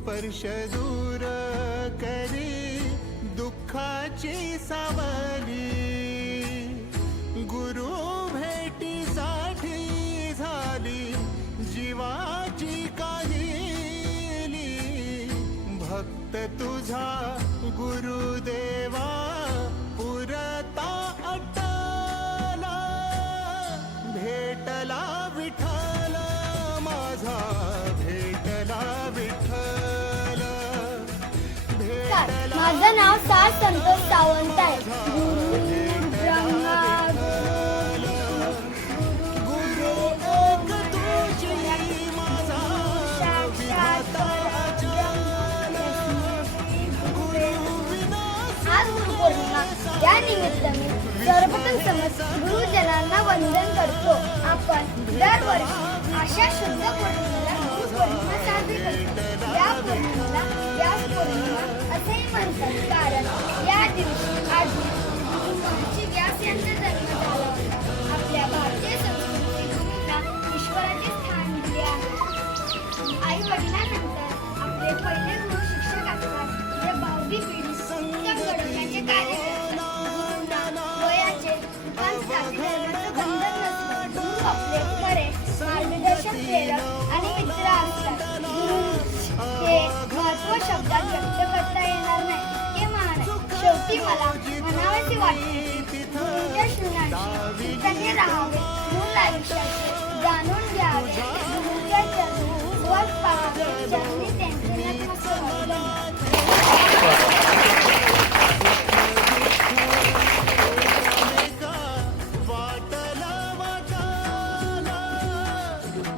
स्पर्श दूर करी दुःखाची सावली, गुरु भेटीसाठी झाली जीवाची काहिली, भक्त तुझा गुरुदेवा पुरता अटला, भेटला विठ्ठल माझा, भेटला विठ्ठल, भेटला। माझं नाव संतोष सावंत आहे। गुरु ब्रह्मा गुरु एक तुझी माझा विधाता अचल, गुरु विना आज गुरुपौर्णिमा या निमित्ताने सर्वप्रथम समस्त गुरुजनांना वंदन करतो। आपण दरवर्षी अशा शुद्ध पौर्णिमेला गुरुपौर्णिमा साजरी करतो। या पौर्णिमेला व्यास पौर्णिमा असेही म्हणतात, कारण या दिवशी आधी गुरु महर्षी व्यास यांचा जन्म झाला होता। आपल्या भारतीय संस्कृतीत गुरुंना ईश्वराचे स्थान दिले आहे। आई वडिलांनंतर आपले पहिले गुरु शिक्षक असतात, जे भावी पिढी उत्तम घडवण्याचे कार्य करतात। गुरुंना वयाचे जाती धर्माचं बंधन नसतं। गुरु आपले खरे मार्गदर्शक, प्रेरक आणि मित्र असतात। गुरुचे महत्त्व शब्दात व्यक्त करता येणार नाही, ते महान आहे। शेवटी मला म्हणावेसे वाटते, गुरुंच्या शून्याशी कृतज्ञ राहावे, मूल आयुष्याचे जाणून घ्यावे, गुरुंच्या चरणी स्वर पाहावे, चरणी त्यांचे नतमस्तक व्हावे।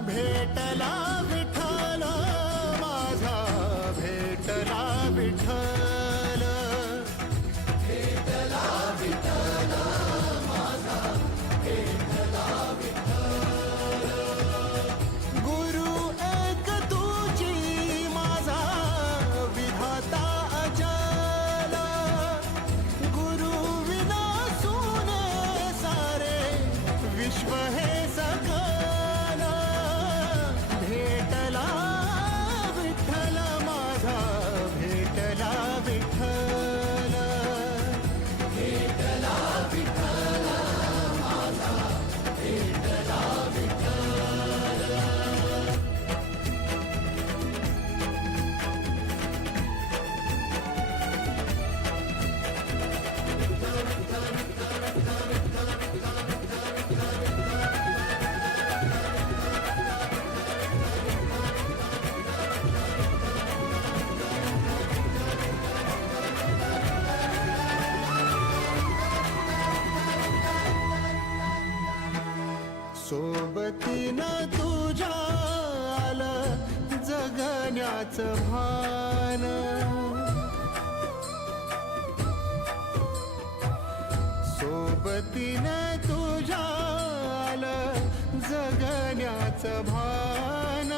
भेटला विठ्ठल माझा, भेटला विठ्ठल, भेटला विठ्ठल माझा, भेटला विठ्ठल, गुरु एक तुझी माझा विधाता अचल, गुरु विना सुने सारे विश्व हे सकल, भेटला विठ्ठल माझा, भेटला विठ्ठल, भेटला विठ्ठल माझा, भेटला विठ्ठल। सोबतीनं तुझ्या आलं जगण्याचं भान, सोबतीनं तुझ्या आलं जगण्याचं भान,